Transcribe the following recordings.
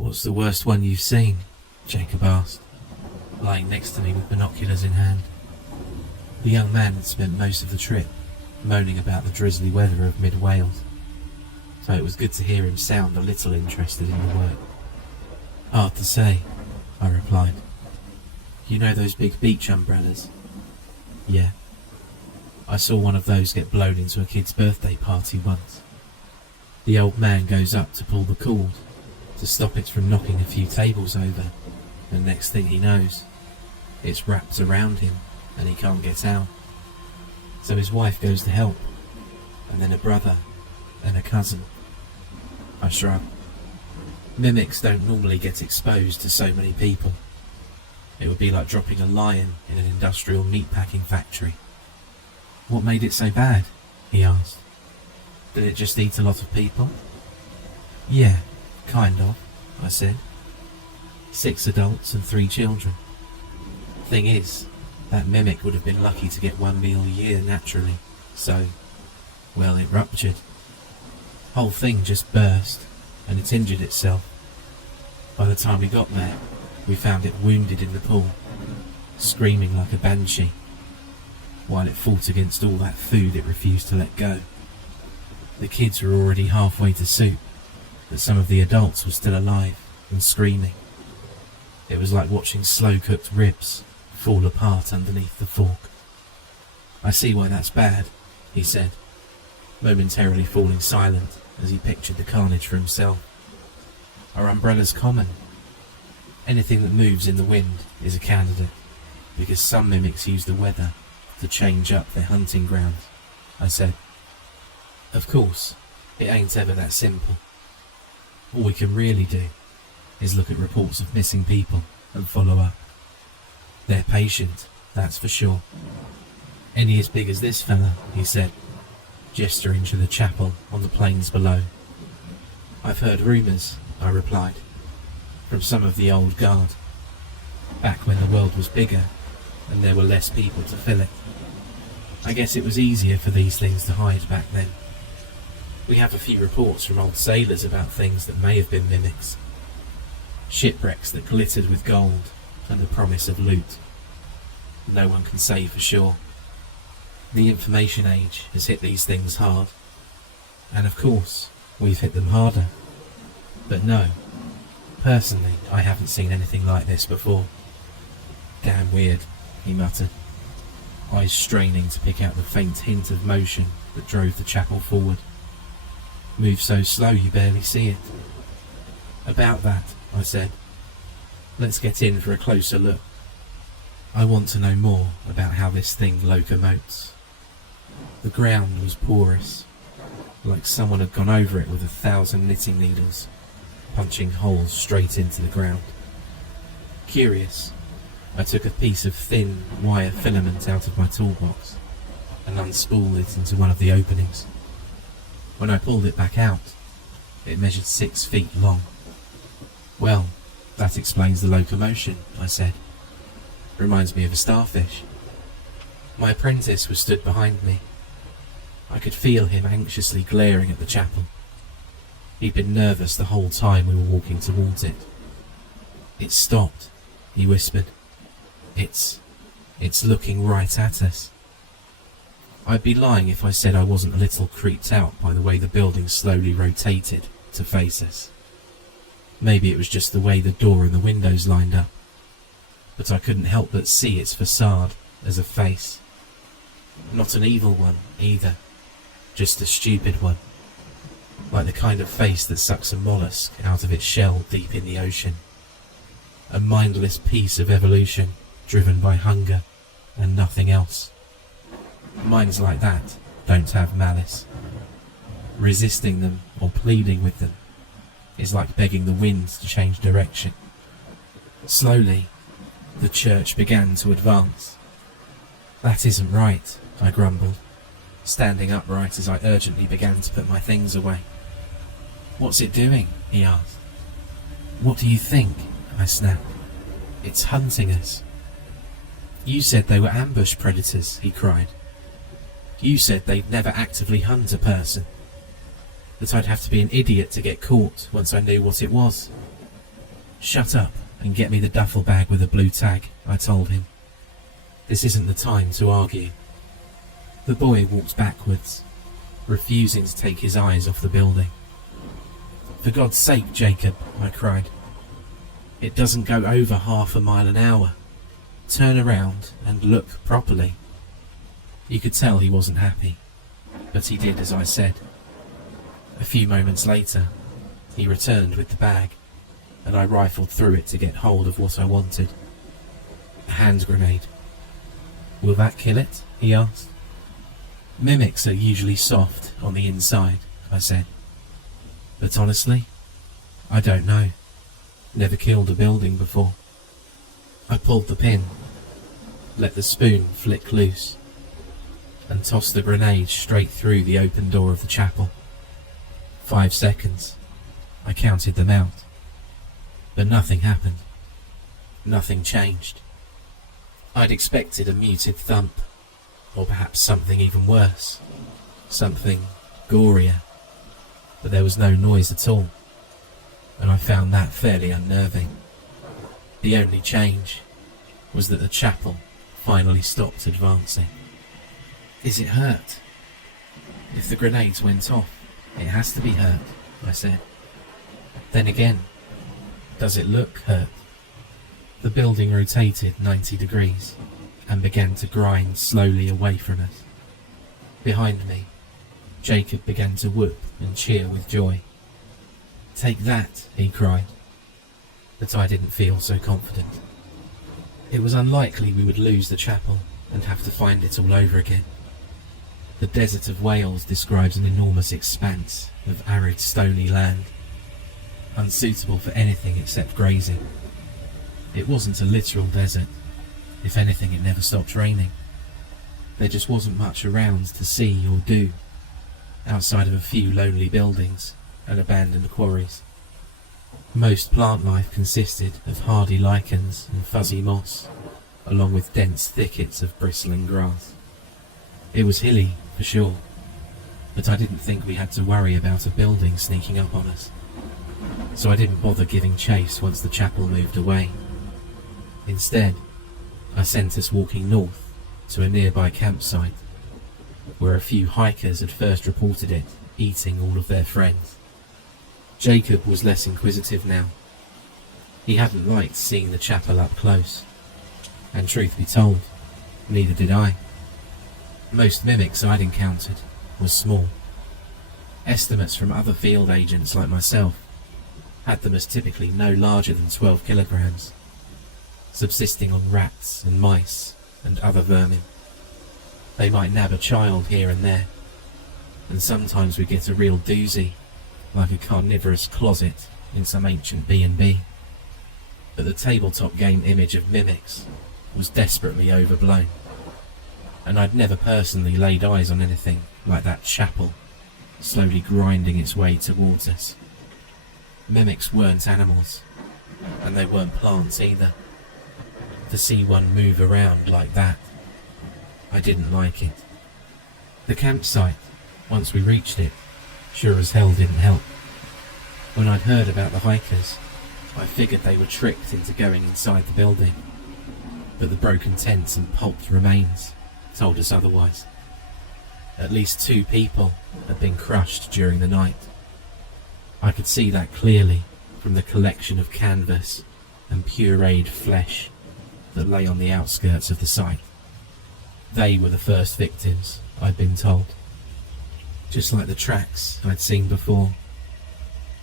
"What's the worst one you've seen?" Jacob asked, lying next to me with binoculars in hand. The young man had spent most of the trip moaning about the drizzly weather of mid-Wales, so it was good to hear him sound a little interested in the work. "Hard to say," I replied. "You know those big beach umbrellas?" "Yeah. I saw one of those get blown into a kid's birthday party once. The old man goes up to pull the cord to stop it from knocking a few tables over, and next thing he knows, it's wrapped around him and he can't get out. So his wife goes to help, and then a brother and a cousin." I shrugged. "Mimics don't normally get exposed to so many people. It would be like dropping a lion in an industrial meatpacking factory." "What made it so bad?" he asked. "Did it just eat a lot of people?" "Yeah, kind of," I said. 6 adults and 3 children. Thing is, that mimic would have been lucky to get 1 meal a year naturally, so, well, it ruptured. Whole thing just burst, and it injured itself. By the time we got there, we found it wounded in the pool, screaming like a banshee, while it fought against all that food it refused to let go. The kids were already halfway to soup, but some of the adults were still alive and screaming. It was like watching slow-cooked ribs fall apart underneath the fork. "I see why that's bad," he said, momentarily falling silent as he pictured the carnage for himself. "Are umbrellas common?" "Anything that moves in the wind is a candidate, because some mimics use the weather to change up their hunting grounds," I said. "Of course, it ain't ever that simple. All we can really do is look at reports of missing people and follow up. They're patient, that's for sure. Any as big as this fella," he said, gesturing to the chapel on the plains below. "I've heard rumours," I replied, "from some of the old guard, back when the world was bigger and there were less people to fill it. I guess it was easier for these things to hide back then. We have a few reports from old sailors about things that may have been mimics. Shipwrecks that glittered with gold and the promise of loot. No one can say for sure. The information age has hit these things hard. And of course, we've hit them harder. But no, personally, I haven't seen anything like this before." "Damn weird," he muttered, eyes straining to pick out the faint hint of motion that drove the chapel forward. "Moves so slow you barely see it." "About that," I said. "Let's get in for a closer look. I want to know more about how this thing locomotes." The ground was porous, like someone had gone over it with 1,000 knitting needles, punching holes straight into the ground. Curious, I took a piece of thin wire filament out of my toolbox and unspooled it into one of the openings. When I pulled it back out, it measured 6 feet long. "Well, that explains the locomotion," I said. "Reminds me of a starfish." My apprentice was stood behind me. I could feel him anxiously glaring at the chapel. He'd been nervous the whole time we were walking towards it. "It stopped," he whispered. It's looking right at us." I'd be lying if I said I wasn't a little creeped out by the way the building slowly rotated to face us. Maybe it was just the way the door and the windows lined up, but I couldn't help but see its facade as a face. Not an evil one, either, just a stupid one, like the kind of face that sucks a mollusk out of its shell deep in the ocean. A mindless piece of evolution driven by hunger and nothing else. Minds like that don't have malice. Resisting them or pleading with them is like begging the wind to change direction. Slowly, the church began to advance. "That isn't right," I grumbled, standing upright as I urgently began to put my things away. "What's it doing?" he asked. "What do you think?" I snapped. "It's hunting us." "You said they were ambush predators," he cried. "You said they'd never actively hunt a person. That I'd have to be an idiot to get caught once I knew what it was. "Shut up and get me the duffel bag with a blue tag," I told him. "This isn't the time to argue." The boy walked backwards, refusing to take his eyes off the building. "For God's sake, Jacob," I cried. "It doesn't go over 1/2 mile an hour. Turn around and look properly." You could tell he wasn't happy, but he did as I said. A few moments later, he returned with the bag, and I rifled through it to get hold of what I wanted. A hand grenade. "Will that kill it?" he asked. "Mimics are usually soft on the inside," I said. "But honestly, I don't know. Never killed a building before." I pulled the pin, let the spoon flick loose, and tossed the grenade straight through the open door of the chapel. 5 seconds. I counted them out. But nothing happened. Nothing changed. I'd expected a muted thump, or perhaps something even worse, something gorier, but there was no noise at all, and I found that fairly unnerving. The only change was that the chapel finally stopped advancing. "Is it hurt?" "If the grenades went off, it has to be hurt," I said. "Then again, does it look hurt?" The building rotated 90 degrees and began to grind slowly away from us. Behind me, Jacob began to whoop and cheer with joy. "Take that," he cried, but I didn't feel so confident. It was unlikely we would lose the chapel and have to find it all over again. The desert of Wales describes an enormous expanse of arid, stony land, unsuitable for anything except grazing. It wasn't a literal desert. If anything, it never stopped raining. There just wasn't much around to see or do, outside of a few lonely buildings and abandoned quarries. Most plant life consisted of hardy lichens and fuzzy moss, along with dense thickets of bristling grass. It was hilly, for sure, but I didn't think we had to worry about a building sneaking up on us, so I didn't bother giving chase once the chapel moved away. Instead, I sent us walking north to a nearby campsite, where a few hikers had first reported it eating all of their friends. Jacob was less inquisitive now. He hadn't liked seeing the chapel up close, and truth be told, neither did I. Most mimics I'd encountered were small. Estimates from other field agents like myself had them as typically no larger than 12 kilograms, subsisting on rats and mice and other vermin. They might nab a child here and there, and sometimes we get a real doozy, like a carnivorous closet in some ancient B&B. But the tabletop game image of mimics was desperately overblown, and I'd never personally laid eyes on anything like that chapel slowly grinding its way towards us. Mimics weren't animals, and they weren't plants either. To see one move around like that, I didn't like it. The campsite, once we reached it, sure as hell didn't help. When I'd heard about the hikers, I figured they were tricked into going inside the building, but the broken tents and pulped remains told us otherwise. At least 2 people had been crushed during the night. I could see that clearly from the collection of canvas and pureed flesh that lay on the outskirts of the site. They were the first victims, I'd been told. Just like the tracks I'd seen before,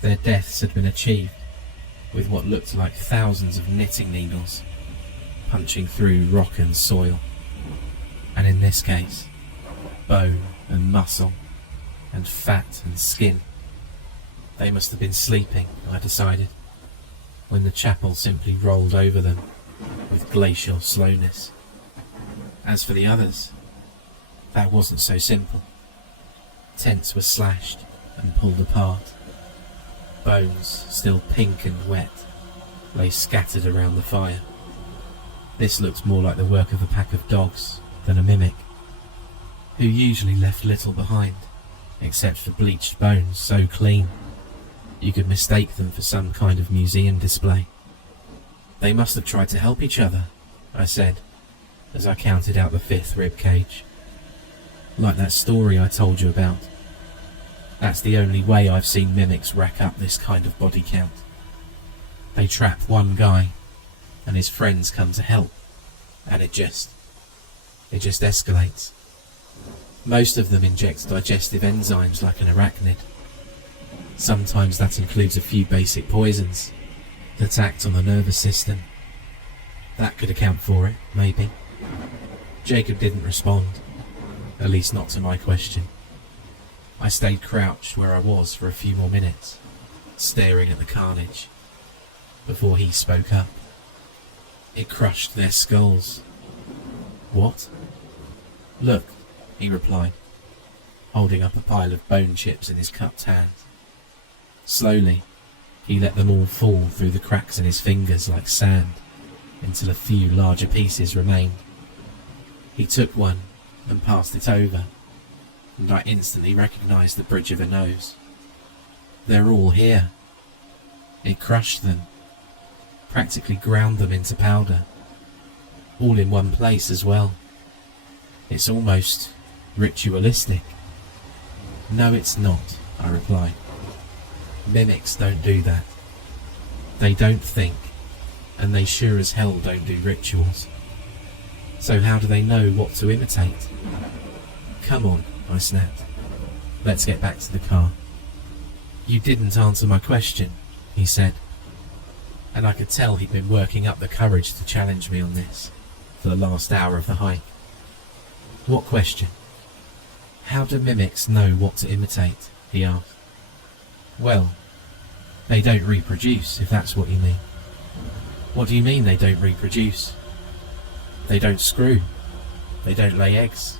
their deaths had been achieved with what looked like thousands of knitting needles punching through rock and soil, and in this case, bone and muscle and fat and skin. They must have been sleeping, I decided, when the chapel simply rolled over them with glacial slowness. As for the others, that wasn't so simple. Tents were slashed and pulled apart. Bones, still pink and wet, lay scattered around the fire. This looked more like the work of a pack of dogs than a mimic, who usually left little behind, except for bleached bones so clean you could mistake them for some kind of museum display. They must have tried to help each other, I said, as I counted out the 5th rib cage. Like that story I told you about. That's the only way I've seen mimics rack up this kind of body count. They trap one guy, and his friends come to help, and it just escalates. Most of them inject digestive enzymes like an arachnid. Sometimes that includes a few basic poisons that act on the nervous system. That could account for it, maybe. Jacob didn't respond, at least not to my question. I stayed crouched where I was for a few more minutes, staring at the carnage, before he spoke up. It crushed their skulls. What? Look, he replied, holding up a pile of bone chips in his cupped hand. Slowly, he let them all fall through the cracks in his fingers like sand, until a few larger pieces remained. He took one and passed it over, and I instantly recognized the bridge of a nose. They're all here. It crushed them, practically ground them into powder, all in one place as well. It's almost ritualistic. No, it's not, I replied. Mimics don't do that. They don't think, and they sure as hell don't do rituals. So how do they know what to imitate? Come on, I snapped. Let's get back to the car. You didn't answer my question, he said, and I could tell he'd been working up the courage to challenge me on this for the last hour of the hike. What question? How do mimics know what to imitate? He asked. Well, they don't reproduce, if that's what you mean. What do you mean they don't reproduce? They don't screw. They don't lay eggs.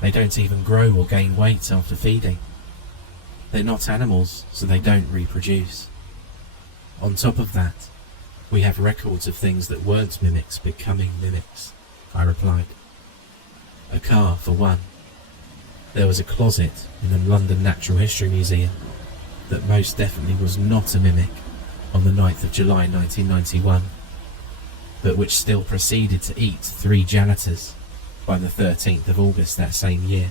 They don't even grow or gain weight after feeding. They're not animals, so they don't reproduce. On top of that, we have records of things that weren't mimics becoming mimics, I replied. A car, for one. There was a closet in the London Natural History Museum that most definitely was not a mimic on the 9th of July 1991, but which still proceeded to eat 3 janitors by the 13th of August that same year.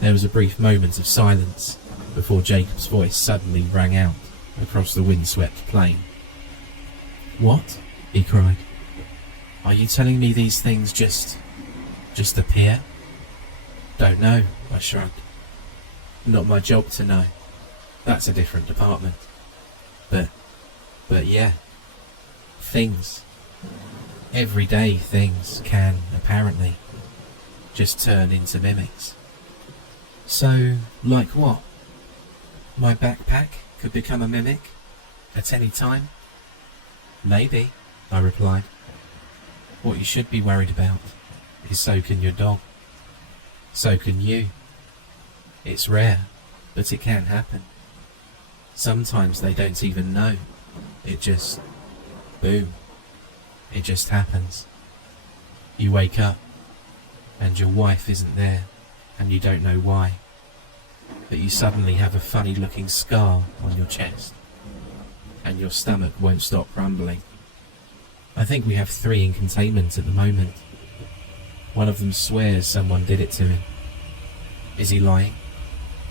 There was a brief moment of silence before Jacob's voice suddenly rang out across the windswept plain. What? He cried. Are you telling me these things just appear? Don't know, I shrugged. Not my job to know. That's a different department. But yeah. Things. Everyday things can, apparently, just turn into mimics. So, like what? My backpack could become a mimic? At any time? Maybe, I replied. What you should be worried about is so can your dog. So can you. It's rare, but it can happen. Sometimes they don't even know. It just... boom. It just happens. You wake up, and your wife isn't there, and you don't know why. But you suddenly have a funny-looking scar on your chest, and your stomach won't stop rumbling. I think we have 3 in containment at the moment. One of them swears someone did it to him. Is he lying?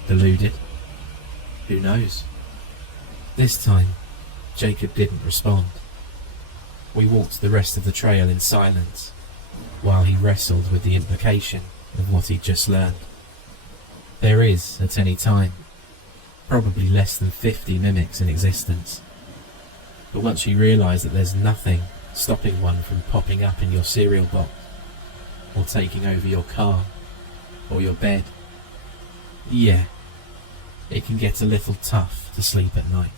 Deluded? Who knows? This time, Jacob didn't respond. We walked the rest of the trail in silence, while he wrestled with the implication of what he'd just learned. There is, at any time, probably less than 50 mimics in existence. But once you realise that there's nothing stopping one from popping up in your cereal box, or taking over your car, or your bed, yeah, it can get a little tough to sleep at night.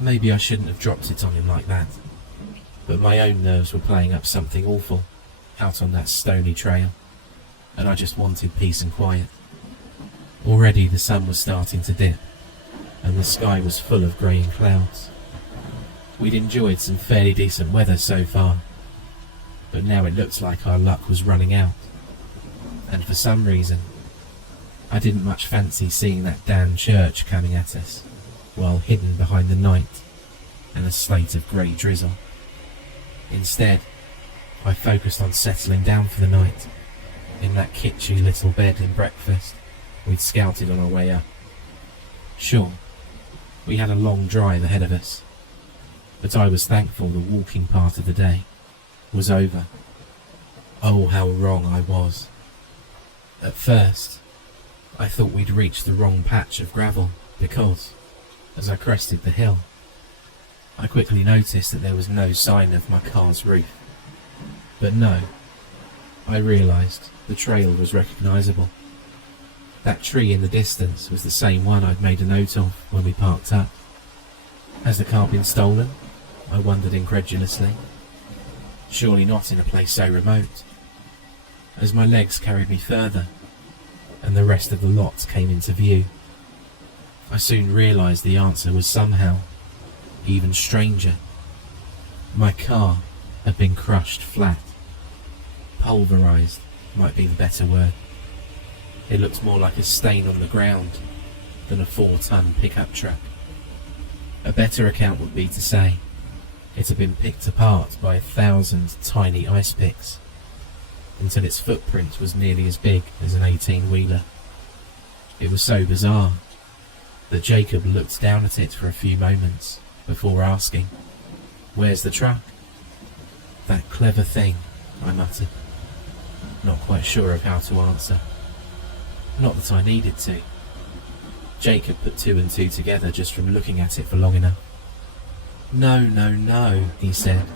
Maybe I shouldn't have dropped it on him like that, but my own nerves were playing up something awful out on that stony trail, and I just wanted peace and quiet. Already the sun was starting to dip, and the sky was full of greying clouds. We'd enjoyed some fairly decent weather so far, but now it looked like our luck was running out, and for some reason, I didn't much fancy seeing that damn church coming at us, while hidden behind the night and a slate of grey drizzle. Instead, I focused on settling down for the night in that kitschy little bed and breakfast we'd scouted on our way up. Sure, we had a long drive ahead of us, but I was thankful the walking part of the day was over. Oh, how wrong I was. At first, I thought we'd reached the wrong patch of gravel because, as I crested the hill, I quickly noticed that there was no sign of my car's roof. But no, I realised the trail was recognisable. That tree in the distance was the same one I'd made a note of when we parked up. Has the car been stolen? I wondered incredulously. Surely not in a place so remote. As my legs carried me further, and the rest of the lot came into view, I soon realised the answer was somehow even stranger. My car had been crushed flat. Pulverised might be the better word. It looked more like a stain on the ground than a 4-ton pickup truck. A better account would be to say it had been picked apart by 1,000 tiny ice picks until its footprint was nearly as big as an 18-wheeler. It was so bizarre that Jacob looked down at it for a few moments before asking, "Where's the truck?" "That clever thing," I muttered, not quite sure of how to answer. Not that I needed to. Jacob put 2 and 2 together just from looking at it for long enough. No, he said.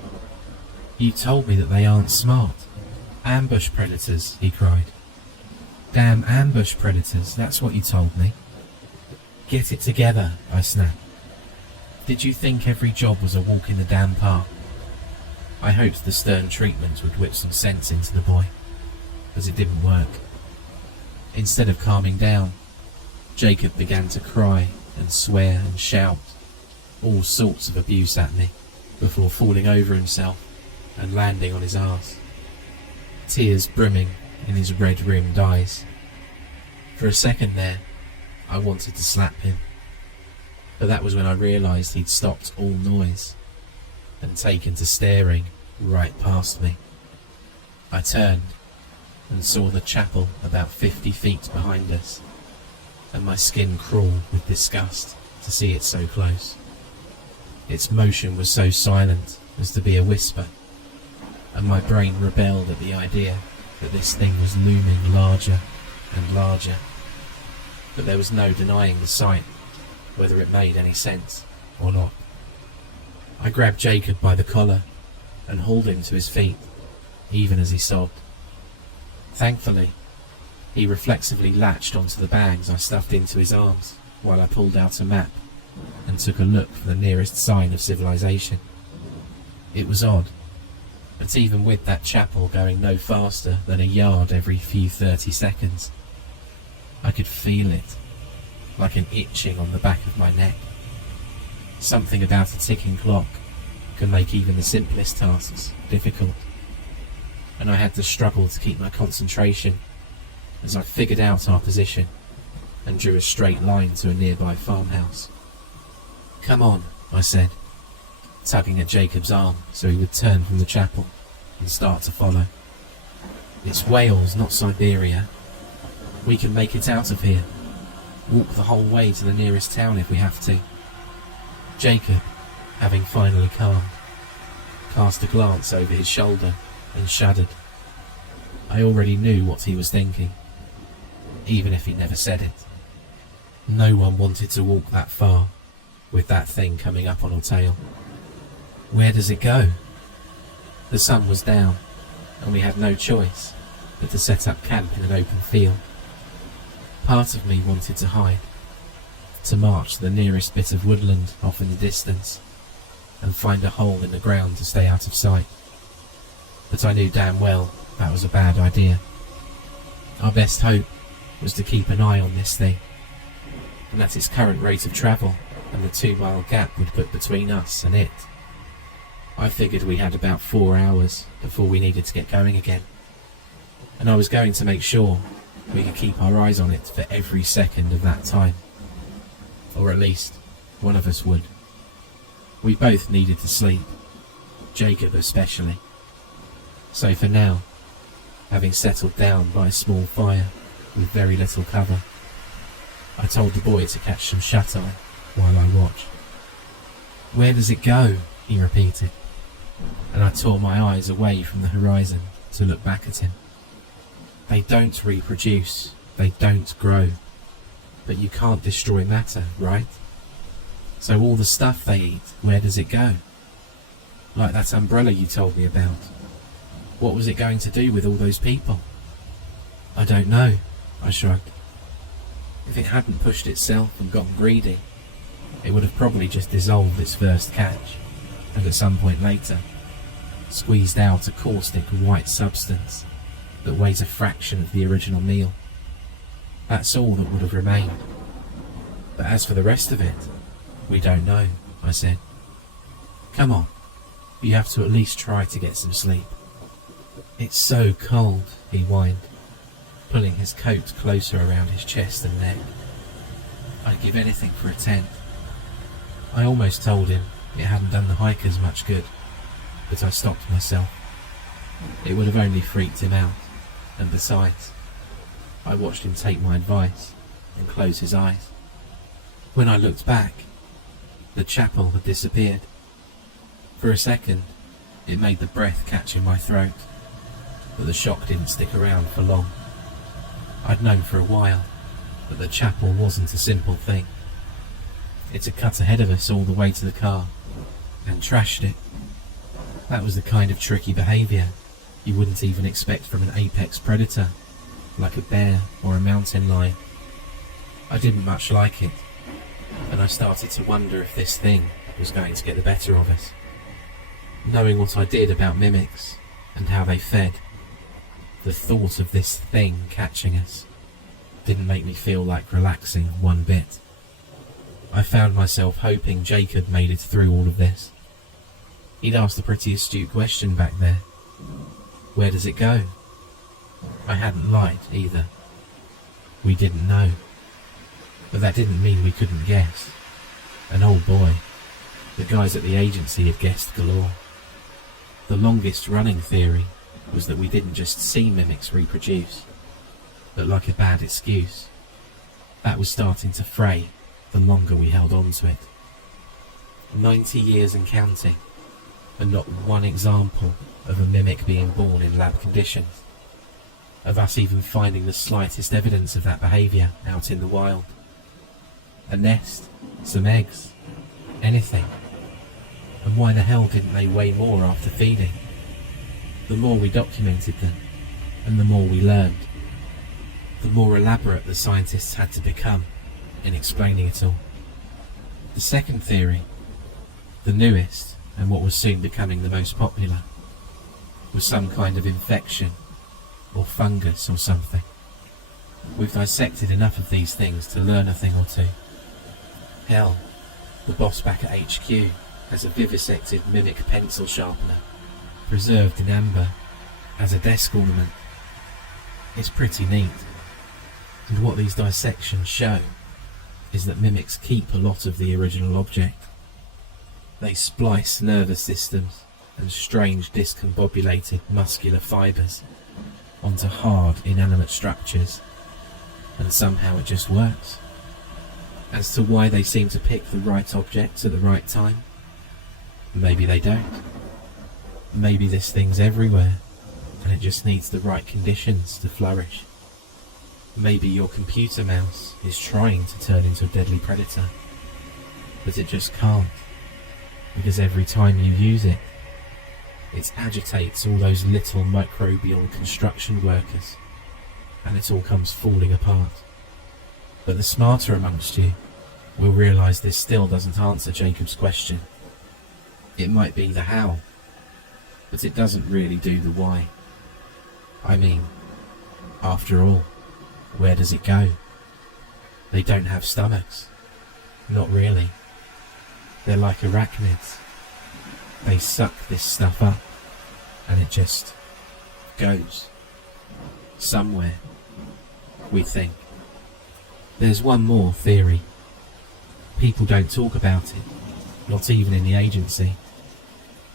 "You told me that they aren't smart. Ambush predators," he cried. "Damn ambush predators, that's what you told me." "Get it together," I snapped. "Did you think every job was a walk in the damn park?" I hoped the stern treatment would whip some sense into the boy, but it didn't work. Instead of calming down, Jacob began to cry and swear and shout all sorts of abuse at me before falling over himself and landing on his arse, tears brimming in his red-rimmed eyes. For a second there, I wanted to slap him, but that was when I realised he'd stopped all noise and taken to staring right past me. I turned and saw the chapel about 50 feet behind us, and my skin crawled with disgust to see it so close. Its motion was so silent as to be a whisper, and my brain rebelled at the idea that this thing was looming larger and larger. But there was no denying the sight, whether it made any sense or not. I grabbed Jacob by the collar and hauled him to his feet, even as he sobbed. Thankfully, he reflexively latched onto the bags I stuffed into his arms while I pulled out a map and took a look for the nearest sign of civilization. It was odd, but even with that chapel going no faster than a yard every few 30 seconds, I could feel it, like an itching on the back of my neck. Something about a ticking clock can make even the simplest tasks difficult, and I had to struggle to keep my concentration as I figured out our position and drew a straight line to a nearby farmhouse. "Come on," I said, tugging at Jacob's arm so he would turn from the chapel and start to follow. "It's Wales, not Siberia. We can make it out of here. Walk the whole way to the nearest town if we have to." Jacob, having finally calmed, cast a glance over his shoulder and shuddered. I already knew what he was thinking, even if he never said it. No one wanted to walk that far with that thing coming up on our tail. Where does it go? The sun was down, and we had no choice but to set up camp in an open field. Part of me wanted to hide, to march to the nearest bit of woodland off in the distance, and find a hole in the ground to stay out of sight. But I knew damn well that was a bad idea. Our best hope was to keep an eye on this thing, and at its current rate of travel and the 2-mile gap would put between us and it, I figured we had about 4 hours before we needed to get going again, and I was going to make sure we could keep our eyes on it for every second of that time, or at least one of us would. We both needed to sleep, Jacob especially. So for now, having settled down by a small fire with very little cover, I told the boy to catch some shut-eye while I watched. "Where does it go?" he repeated, and I tore my eyes away from the horizon to look back at him. "They don't reproduce, they don't grow, but you can't destroy matter, right? So all the stuff they eat, where does it go? Like that umbrella you told me about. What was it going to do with all those people?" "I don't know," I shrugged. "If it hadn't pushed itself and gotten greedy, it would have probably just dissolved its first catch, and at some point later, squeezed out a caustic white substance that weighs a fraction of the original meal. That's all that would have remained. But as for the rest of it, we don't know," I said. "Come on, you have to at least try to get some sleep." "It's so cold," he whined, pulling his coat closer around his chest and neck. "I'd give anything for a tent." I almost told him it hadn't done the hikers much good, but I stopped myself. It would have only freaked him out, and besides, I watched him take my advice and close his eyes. When I looked back, the chapel had disappeared. For a second, it made the breath catch in my throat, but the shock didn't stick around for long. I'd known for a while that the chapel wasn't a simple thing. It had cut ahead of us all the way to the car, and trashed it. That was the kind of tricky behaviour you wouldn't even expect from an apex predator, like a bear or a mountain lion. I didn't much like it, and I started to wonder if this thing was going to get the better of us. Knowing what I did about mimics and how they fed, the thought of this thing catching us didn't make me feel like relaxing one bit. I found myself hoping Jacob made it through all of this. He'd asked a pretty astute question back there. Where does it go? I hadn't lied either. We didn't know. But that didn't mean we couldn't guess. And oh boy, the guys at the agency had guessed galore. The longest running theory was that we didn't just see mimics reproduce, but like a bad excuse. That was starting to fray the longer we held on to it. 90 years and counting, and not one example of a mimic being born in lab conditions, of us even finding the slightest evidence of that behaviour out in the wild. A nest, some eggs, anything. And why the hell didn't they weigh more after feeding? The more we documented them, and the more we learned, the more elaborate the scientists had to become in explaining it all. The second theory, the newest and what was soon becoming the most popular, was some kind of infection or fungus or something. We've dissected enough of these things to learn a thing or two. Hell, the boss back at HQ has a vivisected mimic pencil sharpener, preserved in amber, as a desk ornament. It's pretty neat. And what these dissections show is that mimics keep a lot of the original object. They splice nervous systems and strange discombobulated muscular fibres onto hard inanimate structures, and somehow it just works. As to why they seem to pick the right objects at the right time, maybe they don't. Maybe this thing's everywhere and it just needs the right conditions to flourish. Maybe your computer mouse is trying to turn into a deadly predator, but it just can't, because every time you use it, it agitates all those little microbial construction workers, and it all comes falling apart. But the smarter amongst you will realise this still doesn't answer Jacob's question. It might be the how, but it doesn't really do the why. I mean, after all, where does it go? They don't have stomachs. Not really. They're like arachnids. They suck this stuff up, and it just goes. Somewhere, we think. There's one more theory. People don't talk about it, not even in the agency.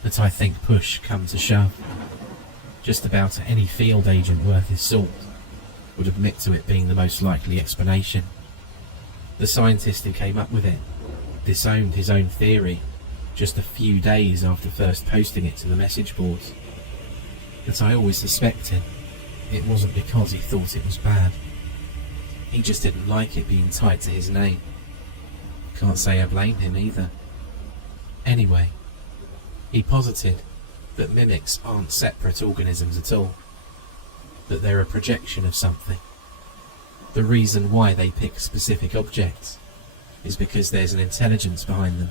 But I think push come to shove, just about any field agent worth his salt would admit to it being the most likely explanation. The scientist who came up with it disowned his own theory just a few days after first posting it to the message boards. But I always suspected it wasn't because he thought it was bad. He just didn't like it being tied to his name. Can't say I blame him either. Anyway, he posited that mimics aren't separate organisms at all, that they're a projection of something. The reason why they pick specific objects is because there's an intelligence behind them.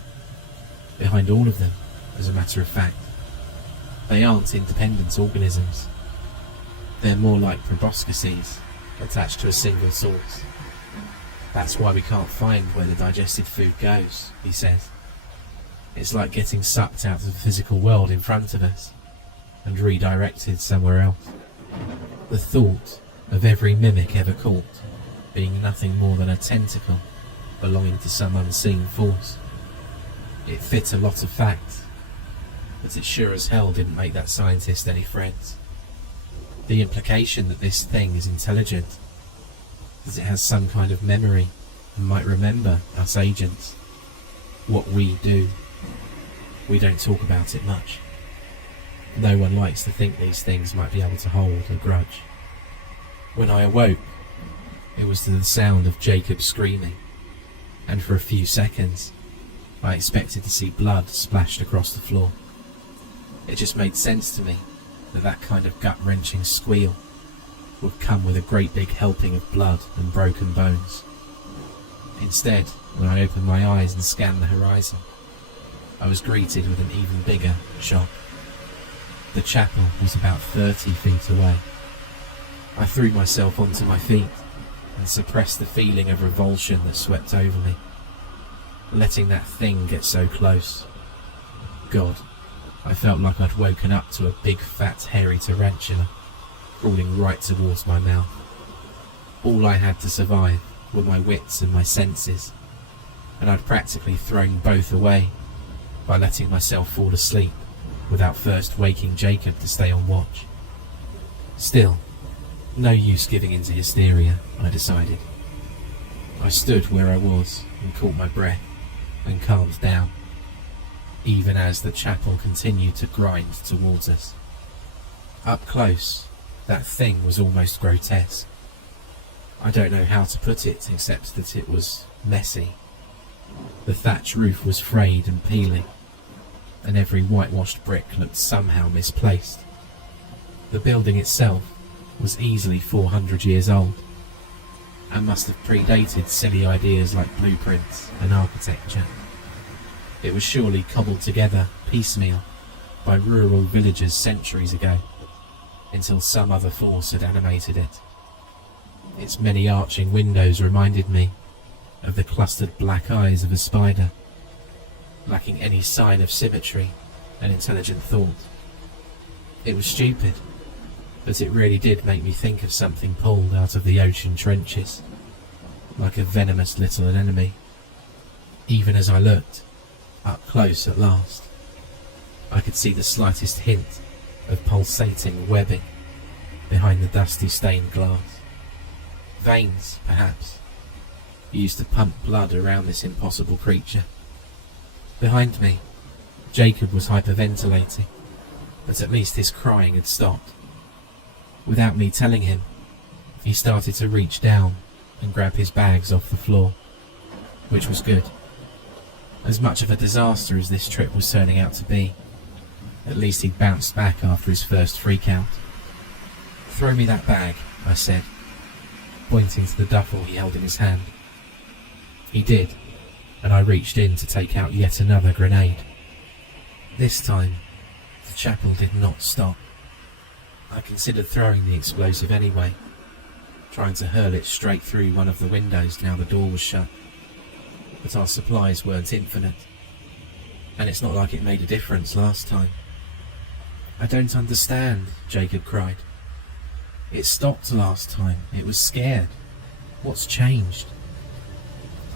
Behind all of them, as a matter of fact. They aren't independent organisms. They're more like proboscises, attached to a single source. That's why we can't find where the digested food goes, he says. It's like getting sucked out of the physical world in front of us and redirected somewhere else. The thought of every mimic ever caught being nothing more than a tentacle belonging to some unseen force. It fit a lot of facts, but it sure as hell didn't make that scientist any friends. The implication that this thing is intelligent, that it has some kind of memory and might remember us agents, what we do. We don't talk about it much. No one likes to think these things might be able to hold a grudge. When I awoke, it was to the sound of Jacob screaming, and for a few seconds, I expected to see blood splashed across the floor. It just made sense to me that that kind of gut-wrenching squeal would come with a great big helping of blood and broken bones. Instead, when I opened my eyes and scanned the horizon, I was greeted with an even bigger shock. The chapel was about 30 feet away. I threw myself onto my feet and suppressed the feeling of revulsion that swept over me. Letting that thing get so close. God, I felt like I'd woken up to a big fat hairy tarantula crawling right towards my mouth. All I had to survive were my wits and my senses, and I'd practically thrown both away by letting myself fall asleep without first waking Jacob to stay on watch. Still, no use giving in to hysteria, I decided. I stood where I was and caught my breath and calmed down, even as the chapel continued to grind towards us. Up close, that thing was almost grotesque. I don't know how to put it except that it was messy. The thatch roof was frayed and peeling, and every whitewashed brick looked somehow misplaced. The building itself was easily 400 years old, and must have predated silly ideas like blueprints and architecture. It was surely cobbled together piecemeal by rural villagers centuries ago, until some other force had animated it. Its many arching windows reminded me of the clustered black eyes of a spider, lacking any sign of symmetry and intelligent thought. It was stupid, but it really did make me think of something pulled out of the ocean trenches, like a venomous little enemy. Even as I looked, up close at last, I could see the slightest hint of pulsating webbing behind the dusty stained glass. Veins, perhaps, used to pump blood around this impossible creature. Behind me, Jacob was hyperventilating, but at least his crying had stopped. Without me telling him, he started to reach down and grab his bags off the floor, which was good. As much of a disaster as this trip was turning out to be, at least he'd bounced back after his first freak-out. "Throw me that bag," I said, pointing to the duffel he held in his hand. He did, and I reached in to take out yet another grenade. This time, the chapel did not stop. I considered throwing the explosive anyway, trying to hurl it straight through one of the windows now the door was shut. But our supplies weren't infinite, and it's not like it made a difference last time. "I don't understand," Jacob cried. "It stopped last time. It was scared. What's changed?"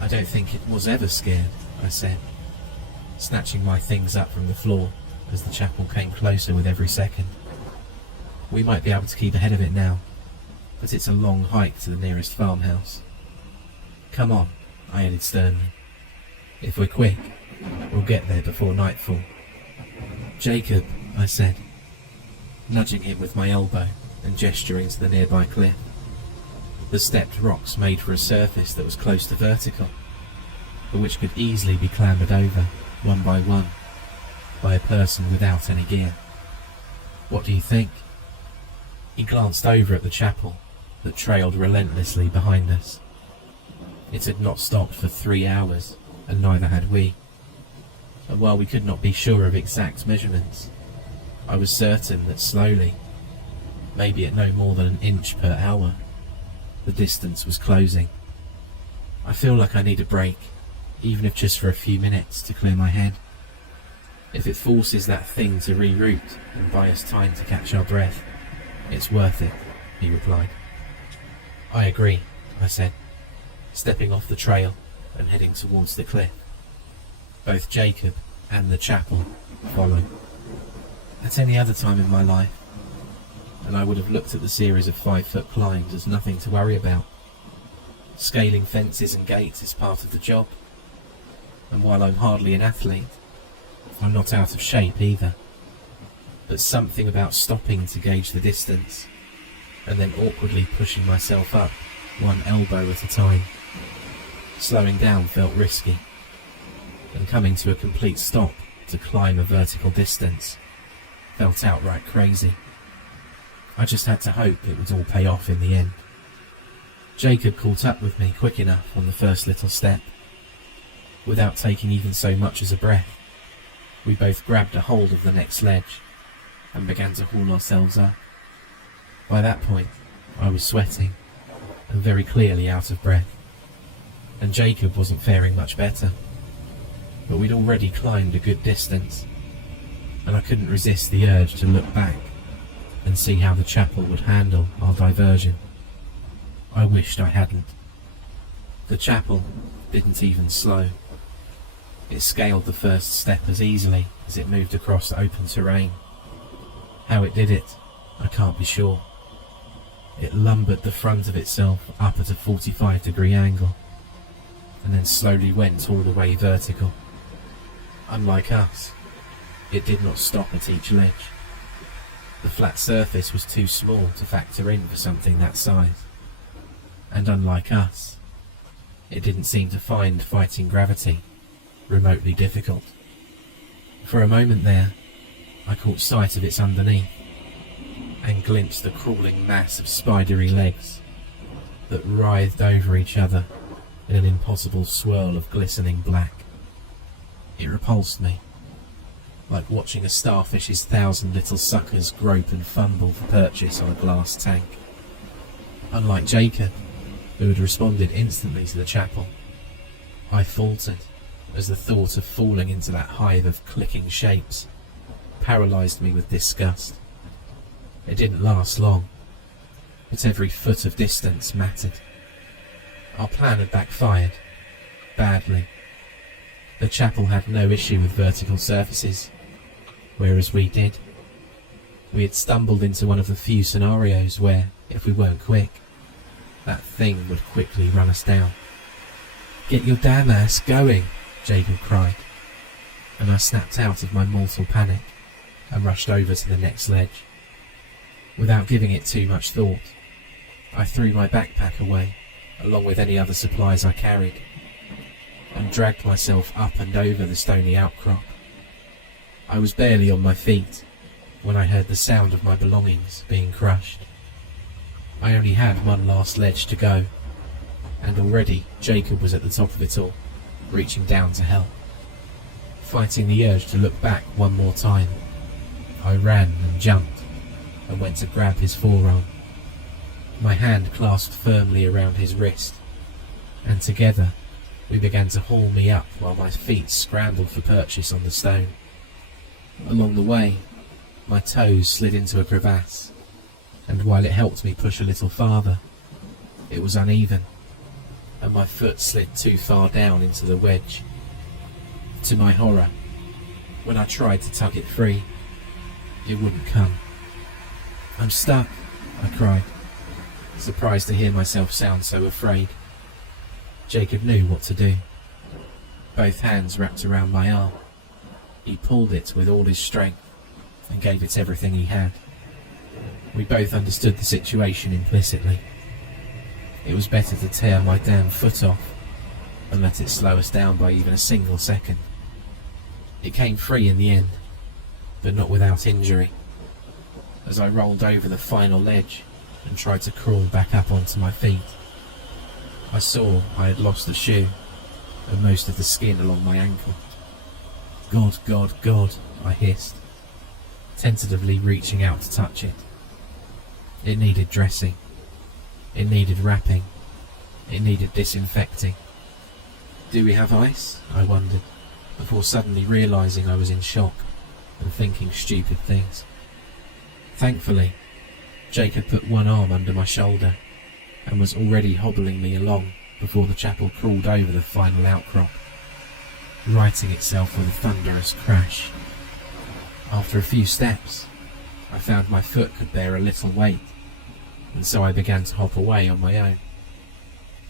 "I don't think it was ever scared," I said. snatching my things up from the floor as the chapel came closer with every second. We might be able to keep ahead of it now, but it's a long hike to the nearest farmhouse. Come on, I added sternly. If we're quick, we'll get there before nightfall. Jacob, I said, nudging him with my elbow and gesturing to the nearby cliff. The stepped rocks made for a surface that was close to vertical, but which could easily be clambered over, one by a person without any gear. What do you think? He glanced over at the chapel that trailed relentlessly behind us. It had not stopped for 3 hours, and neither had we. And while we could not be sure of exact measurements, I was certain that slowly, maybe at no more than an inch per hour, the distance was closing. I feel like I need a break, even if just for a few minutes, to clear my head. If it forces that thing to reroute and buy us time to catch our breath, it's worth it, he replied. I agree, I said, stepping off the trail and heading towards the cliff. Both Jacob and the chapel followed. At any other time in my life, and I would have looked at the series of 5-foot climbs as nothing to worry about. Scaling fences and gates is part of the job, and while I'm hardly an athlete, I'm not out of shape either. But something about stopping to gauge the distance, and then awkwardly pushing myself up, one elbow at a time. Slowing down felt risky, and coming to a complete stop to climb a vertical distance felt outright crazy. I just had to hope it would all pay off in the end. Jacob caught up with me quick enough on the first little step. Without taking even so much as a breath, we both grabbed a hold of the next ledge and began to haul ourselves up. By that point, I was sweating and very clearly out of breath, and Jacob wasn't faring much better. But we'd already climbed a good distance, and I couldn't resist the urge to look back and see how the chapel would handle our diversion. I wished I hadn't. The chapel didn't even slow. It scaled the first step as easily as it moved across open terrain. How it did it, I can't be sure. It lumbered the front of itself up at a 45-degree angle, and then slowly went all the way vertical. Unlike us, it did not stop at each ledge. The flat surface was too small to factor in for something that size. And unlike us, it didn't seem to find fighting gravity remotely difficult. For a moment there, I caught sight of its underneath, and glimpsed the crawling mass of spidery legs that writhed over each other in an impossible swirl of glistening black. It repulsed me, like watching a starfish's 1,000 little suckers grope and fumble for purchase on a glass tank. Unlike Jacob, who had responded instantly to the chapel, I faltered as the thought of falling into that hive of clicking shapes paralysed me with disgust. It didn't last long, but every foot of distance mattered. Our plan had backfired, badly. The chapel had no issue with vertical surfaces, whereas we did. We had stumbled into one of the few scenarios where, if we weren't quick, that thing would quickly run us down. "Get your damn ass going," Jacob cried, and I snapped out of my mortal panic and rushed over to the next ledge. Without giving it too much thought, I threw my backpack away, along with any other supplies I carried, and dragged myself up and over the stony outcrop. I was barely on my feet when I heard the sound of my belongings being crushed. I only had one last ledge to go, and already Jacob was at the top of it all, reaching down to help. Fighting the urge to look back one more time, I ran and jumped and went to grab his forearm. My hand clasped firmly around his wrist, and together we began to haul me up while my feet scrambled for purchase on the stone. Along the way, my toes slid into a crevasse, and while it helped me push a little farther, it was uneven, and my foot slid too far down into the wedge. To my horror, When I tried to tug it free, it wouldn't come. "I'm stuck," I cried, surprised to hear myself sound so afraid. Jacob knew what to do. Both hands wrapped around my arm, he pulled it with all his strength and gave it everything he had. We both understood the situation implicitly. It was better to tear my damn foot off and let it slow us down by even a single second. It came free in the end, but not without injury. As I rolled over the final ledge and tried to crawl back up onto my feet, I saw I had lost the shoe and most of the skin along my ankle. "God, God, God," I hissed, tentatively reaching out to touch it. It needed dressing. It needed wrapping. It needed disinfecting. "Do we have ice?" I wondered, before suddenly realising I was in shock and thinking stupid things. Thankfully, Jacob put one arm under my shoulder and was already hobbling me along before the chapel crawled over the final outcrop, righting itself with a thunderous crash. After a few steps, I found my foot could bear a little weight, and so I began to hop away on my own.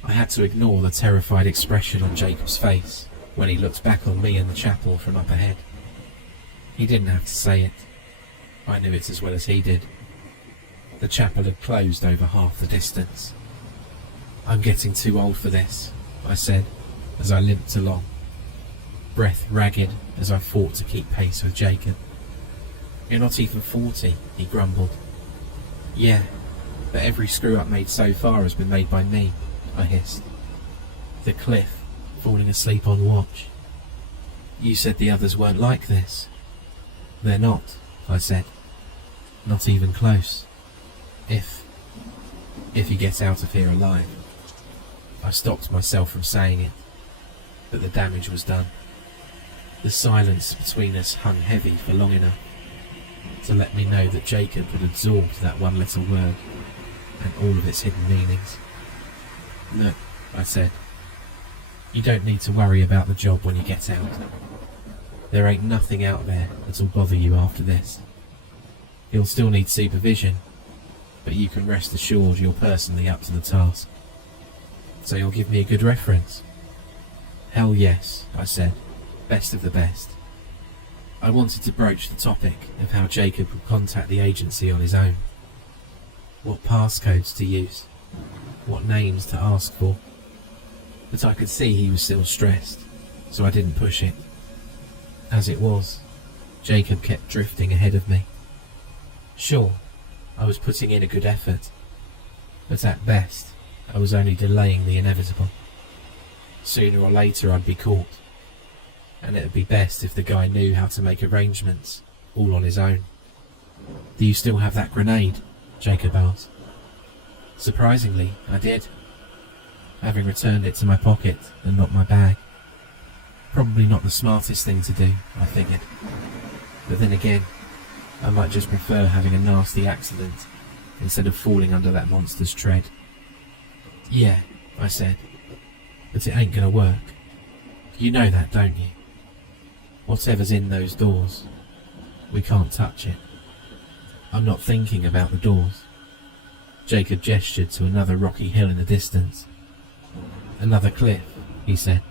I had to ignore the terrified expression on Jacob's face when he looked back on me in the chapel from up ahead. He didn't have to say it. I knew it as well as he did. The chapel had closed over half the distance. "I'm getting too old for this," I said as I limped along, breath ragged as I fought to keep pace with Jacob. "You're not even 40, he grumbled. "Yeah, but every screw-up made so far has been made by me," I hissed. "The cliff, falling asleep on watch. You said the others weren't like this." "They're not," I said. "Not even close. If you get out of here alive." I stopped myself from saying it, but the damage was done. The silence between us hung heavy for long enough to let me know that Jacob had absorbed that one little word and all of its hidden meanings. "Look," I said, "you don't need to worry about the job when you get out. There ain't nothing out there that'll bother you after this. You'll still need supervision, but you can rest assured you're personally up to the task. So you'll give me a good reference?" "Hell yes," I said, "best of the best." I wanted to broach the topic of how Jacob would contact the agency on his own, what passcodes to use, what names to ask for, but I could see he was still stressed, so I didn't push it. As it was, Jacob kept drifting ahead of me. Sure, I was putting in a good effort, but at best, I was only delaying the inevitable. Sooner or later I'd be caught, and it'd be best if the guy knew how to make arrangements, all on his own. "Do you still have that grenade?" Jacob asked. Surprisingly, I did, having returned it to my pocket and not my bag. Probably not the smartest thing to do, I figured. But then again, I might just prefer having a nasty accident instead of falling under that monster's tread. "Yeah," I said, "but it ain't gonna work. You know that, don't you? Whatever's in those doors, we can't touch it." "I'm not thinking about the doors." Jacob gestured to another rocky hill in the distance. "Another cliff," he said.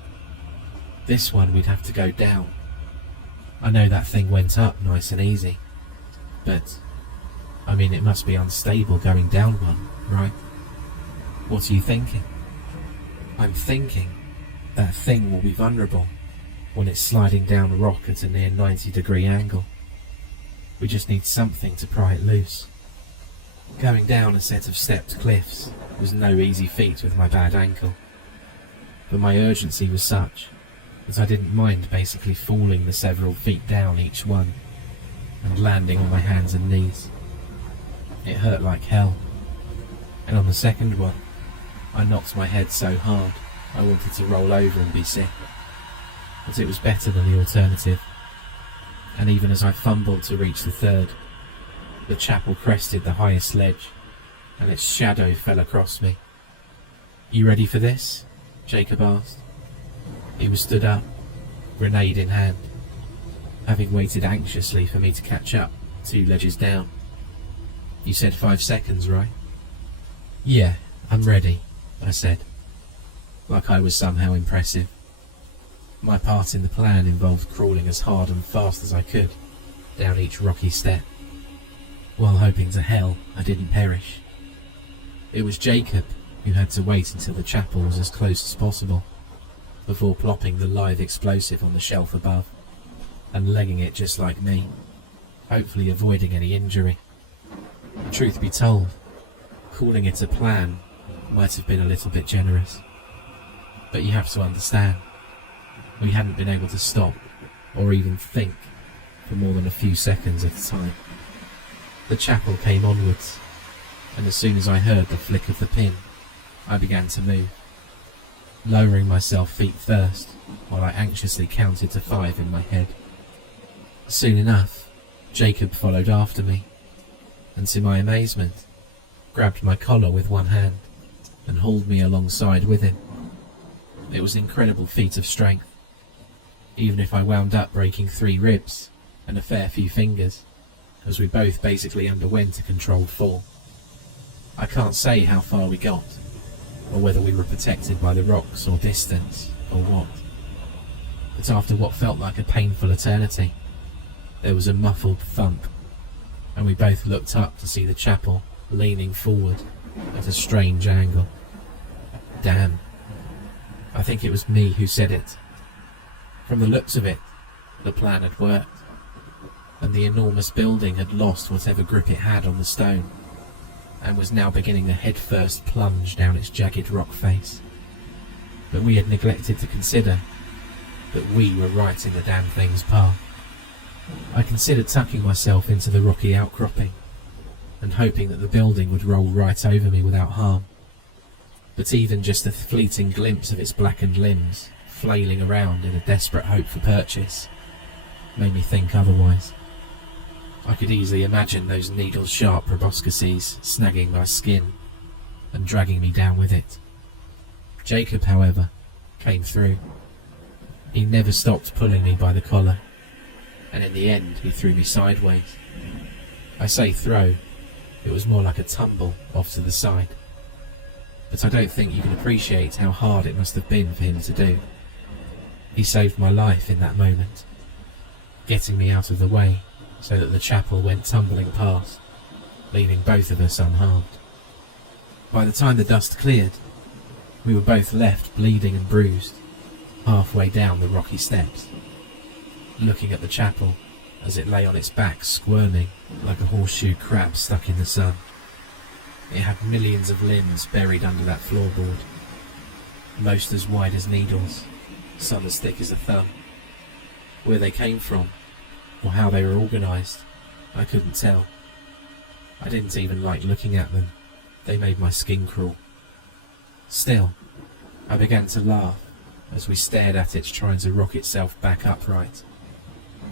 "This one we'd have to go down. I know that thing went up nice and easy, but, I mean, it must be unstable going down one, right? What are you thinking?" "I'm thinking that thing will be vulnerable when it's sliding down a rock at a near 90-degree angle. We just need something to pry it loose." Going down a set of stepped cliffs was no easy feat with my bad ankle, but my urgency was such that I didn't mind basically falling the several feet down each one and landing on my hands and knees. It hurt like hell, and on the second one, I knocked my head so hard I wanted to roll over and be sick. But it was better than the alternative, and even as I fumbled to reach the third, the chapel crested the highest ledge, and its shadow fell across me. "You ready for this?" Jacob asked. He was stood up, grenade in hand. having waited anxiously for me to catch up 2 ledges down. "You said 5 seconds, right?" "Yeah, I'm ready," I said, like I was somehow impressive. My part in the plan involved crawling as hard and fast as I could down each rocky step, while hoping to hell I didn't perish. It was Jacob who had to wait until the chapel was as close as possible before plopping the live explosive on the shelf above and legging it just like me, hopefully avoiding any injury. Truth be told, calling it a plan might have been a little bit generous, but you have to understand, we hadn't been able to stop or even think for more than a few seconds at a time. The chapel came onwards, and as soon as I heard the flick of the pin, I began to move, lowering myself feet first while I anxiously counted to 5 in my head. Soon enough, Jacob followed after me, and to my amazement, grabbed my collar with one hand and hauled me alongside with him. It was an incredible feat of strength, even if I wound up breaking 3 ribs and a fair few fingers, as we both basically underwent a controlled fall. I can't say how far we got, or whether we were protected by the rocks or distance, or what. But after what felt like a painful eternity, there was a muffled thump, and we both looked up to see the chapel leaning forward at a strange angle. Damn. I think it was me who said it. From the looks of it, the plan had worked, and the enormous building had lost whatever grip it had on the stone, and was now beginning a headfirst plunge down its jagged rock face. But we had neglected to consider that we were right in the damn thing's path. I considered tucking myself into the rocky outcropping and hoping that the building would roll right over me without harm. But even just a fleeting glimpse of its blackened limbs flailing around in a desperate hope for purchase made me think otherwise. I could easily imagine those needle-sharp proboscises snagging my skin and dragging me down with it. Jacob, however, came through. He never stopped pulling me by the collar, and in the end he threw me sideways. I say throw, it was more like a tumble off to the side. But I don't think you can appreciate how hard it must have been for him to do. He saved my life in that moment, getting me out of the way so that the chapel went tumbling past, leaving both of us unharmed. By the time the dust cleared, we were both left bleeding and bruised, halfway down the rocky steps, looking at the chapel as it lay on its back squirming like a horseshoe crab stuck in the sun. It had millions of limbs buried under that floorboard, most as wide as needles, some as thick as a thumb. Where they came from, or how they were organised, I couldn't tell. I didn't even like looking at them. They made my skin crawl. Still, I began to laugh as we stared at it trying to rock itself back upright,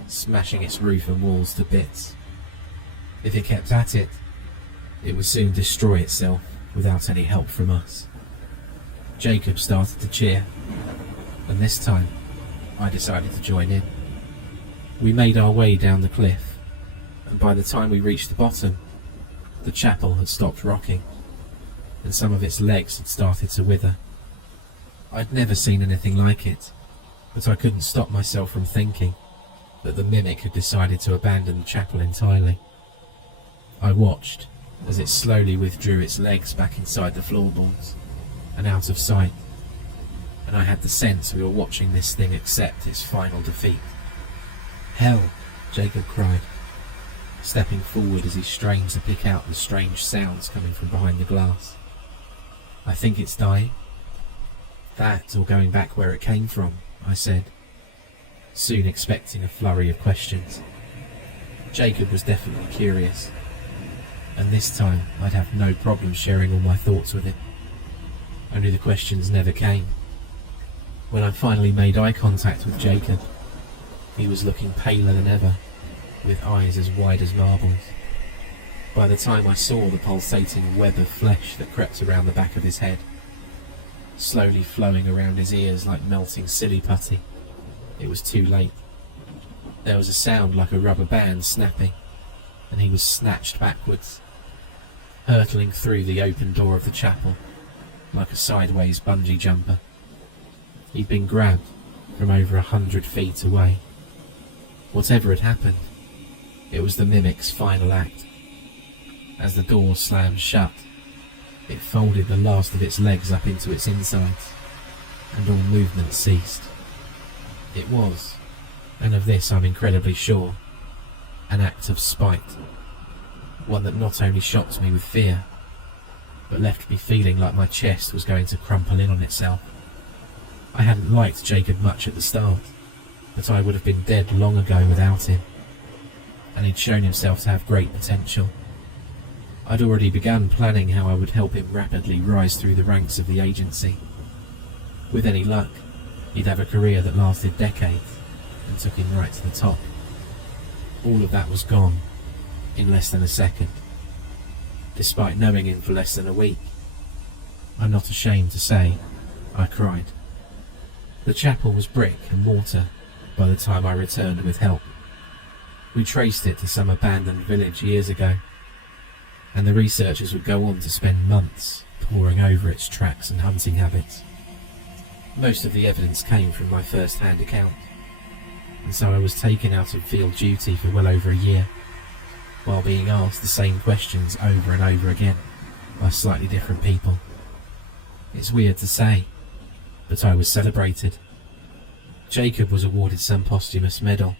smashing its roof and walls to bits. If it kept at it, it would soon destroy itself without any help from us. Jacob started to cheer, and this time I decided to join in. We made our way down the cliff, and by the time we reached the bottom, the chapel had stopped rocking, and some of its legs had started to wither. I'd never seen anything like it, but I couldn't stop myself from thinking that the mimic had decided to abandon the chapel entirely. I watched as it slowly withdrew its legs back inside the floorboards and out of sight, and I had the sense we were watching this thing accept its final defeat. "Hell!" Jacob cried, stepping forward as he strained to pick out the strange sounds coming from behind the glass. "I think it's dying." "That, or going back where it came from," I said, soon expecting a flurry of questions. Jacob was definitely curious, and this time I'd have no problem sharing all my thoughts with him. Only the questions never came. When I finally made eye contact with Jacob, he was looking paler than ever, with eyes as wide as marbles. By the time I saw the pulsating web of flesh that crept around the back of his head, slowly flowing around his ears like melting silly putty, it was too late. There was a sound like a rubber band snapping, and he was snatched backwards, hurtling through the open door of the chapel like a sideways bungee jumper. He'd been grabbed from over 100 feet away. Whatever had happened, it was the mimic's final act. As the door slammed shut, it folded the last of its legs up into its insides, and all movement ceased. It was, and of this I'm incredibly sure, an act of spite. One that not only shocked me with fear, but left me feeling like my chest was going to crumple in on itself. I hadn't liked Jacob much at the start, but I would have been dead long ago without him, and he'd shown himself to have great potential. I'd already begun planning how I would help him rapidly rise through the ranks of the agency. With any luck, he'd have a career that lasted decades and took him right to the top. All of that was gone in less than a second, despite knowing him for less than a week. I'm not ashamed to say I cried. The chapel was brick and mortar by the time I returned with help. We traced it to some abandoned village years ago, and the researchers would go on to spend months poring over its tracks and hunting habits. Most of the evidence came from my first-hand account, and so I was taken out of field duty for well over a year, while being asked the same questions over and over again by slightly different people. It's weird to say, but I was celebrated. Jacob was awarded some posthumous medal,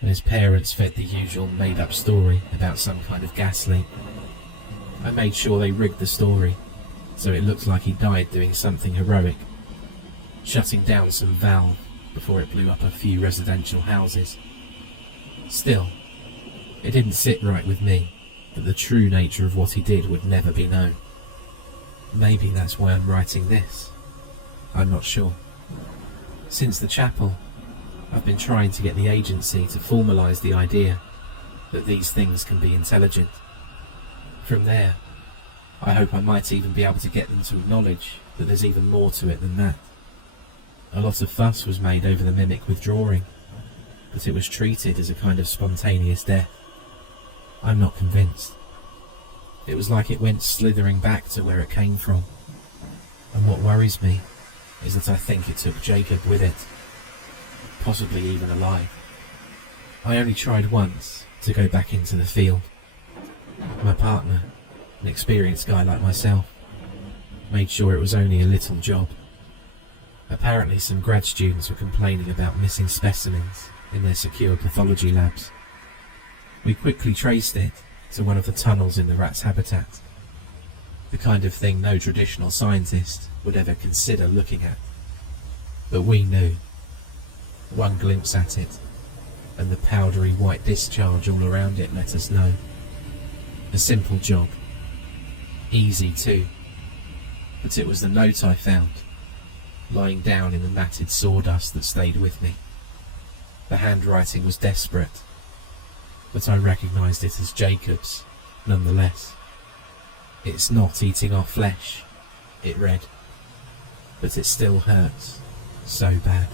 and his parents fed the usual made-up story about some kind of gas leak. I made sure they rigged the story, so it looked like he died doing something heroic, shutting down some valve before it blew up a few residential houses. Still, it didn't sit right with me that the true nature of what he did would never be known. Maybe that's why I'm writing this. I'm not sure. Since the chapel, I've been trying to get the agency to formalise the idea that these things can be intelligent. From there, I hope I might even be able to get them to acknowledge that there's even more to it than that. A lot of fuss was made over the mimic withdrawing, but it was treated as a kind of spontaneous death. I'm not convinced. It was like it went slithering back to where it came from. And what worries me is that I think it took Jacob with it, possibly even alive. I only tried once to go back into the field. My partner, an experienced guy like myself, made sure it was only a little job. Apparently some grad students were complaining about missing specimens in their secure pathology labs. We quickly traced it to one of the tunnels in the rat's habitat, the kind of thing no traditional scientist would ever consider looking at. But we knew. One glimpse at it, and the powdery white discharge all around it let us know. A simple job. Easy too. But it was the note I found, lying down in the matted sawdust that stayed with me. The handwriting was desperate, but I recognised it as Jacob's, nonetheless. "It's not eating our flesh," it read, "but it still hurts so bad."